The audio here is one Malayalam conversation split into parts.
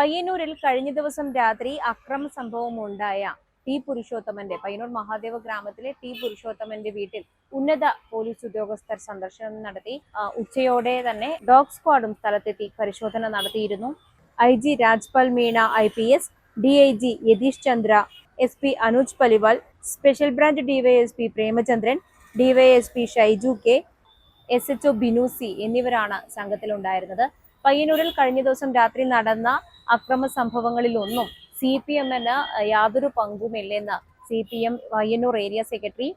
പയ്യന്നൂരിൽ കഴിഞ്ഞ ദിവസം രാത്രി അക്രമ സംഭവം ഉണ്ടായ ടി പുരുഷോത്തമന്റെ പയ്യന്നൂർ മഹാദേവ ഗ്രാമത്തിലെ ടി പുരുഷോത്തമന്റെ വീട്ടിൽ ഉന്നത പോലീസ് ഉദ്യോഗസ്ഥർ സന്ദർശനം നടത്തി. ഉച്ചയോടെ തന്നെ ഡോഗ് സ്ക്വാഡും സ്ഥലത്തെത്തി പരിശോധന നടത്തിയിരുന്നു. IG Rajpal Meena IPS, DIG Yatheesh Chandra, SP Anuj Paliwal, special branch DYSP Premachandran, DYSP Shaiju K, SHO Binu C എന്നിവരാണ് സംഘത്തിലുണ്ടായിരുന്നത്. പയ്യന്നൂരിൽ കഴിഞ്ഞ ദിവസം രാത്രി നടന്ന അക്രമ സംഭവങ്ങളിലൊന്നും CPMന് യാതൊരു പങ്കുമില്ലെന്ന് CPM Payyanur area secretary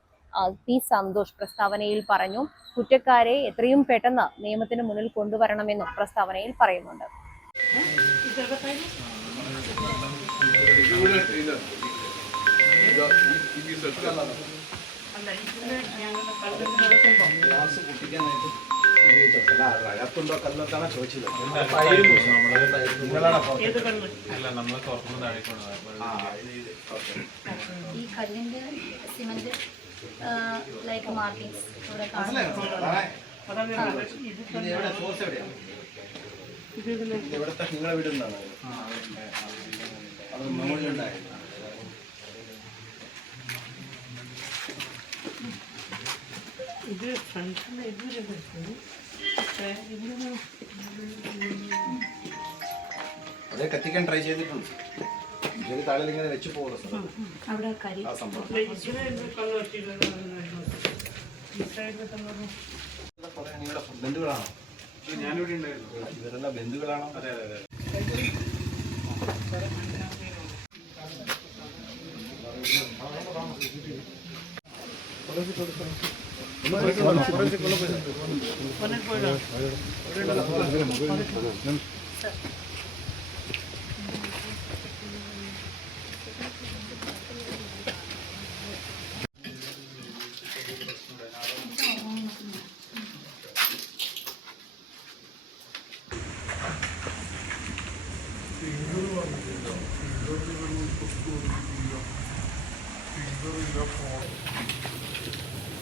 P Santhosh പ്രസ്താവനയിൽ പറഞ്ഞു. കുറ്റക്കാരെ എത്രയും പെട്ടെന്ന് നിയമത്തിന് മുന്നിൽ കൊണ്ടുവരണമെന്നും പ്രസ്താവനയിൽ പറയുന്നുണ്ട്. ഈ കല്ലിന്റെ സിമന്റ് ലൈക്ക് മാർക്കിങ്സ് ഇവിടെ ഇവിടുത്തെ നിങ്ങളെ വീടുണ്ടാണ് അത് മുകളിലുണ്ടായിരുന്നു. ഇത് ഫ്രണ്ട്സിന്റെ ഇതുവരെ അതേ കത്തിക്കാൻ ട്രൈ ചെയ്തിട്ടുണ്ട്. താളിൽ ഇങ്ങനെ വെച്ച് പോകുന്നു ആ സംഭവം നിങ്ങളുടെ ബന്ധുക്കളാണോ? ഞാനിവിടെ ഉണ്ടായിരുന്നു. ഇവരെല്ലാം ബന്ധുക്കളാണോ? അതെ അതെ അതെ.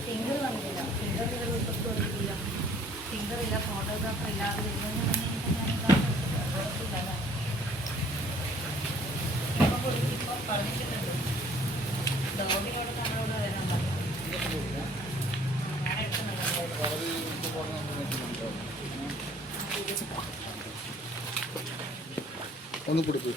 ഫിംഗർ വന്നില്ല, ഫിംഗർ ഇല്ല, ഫോട്ടോഗ്രാഫർ ഇല്ലാതെ ഇപ്പോൾ പറഞ്ഞിട്ടുണ്ട്. ഡോഗിനോട് നമ്മളോട് വരാൻ പറയും. ഒന്ന് കൊടുക്കും.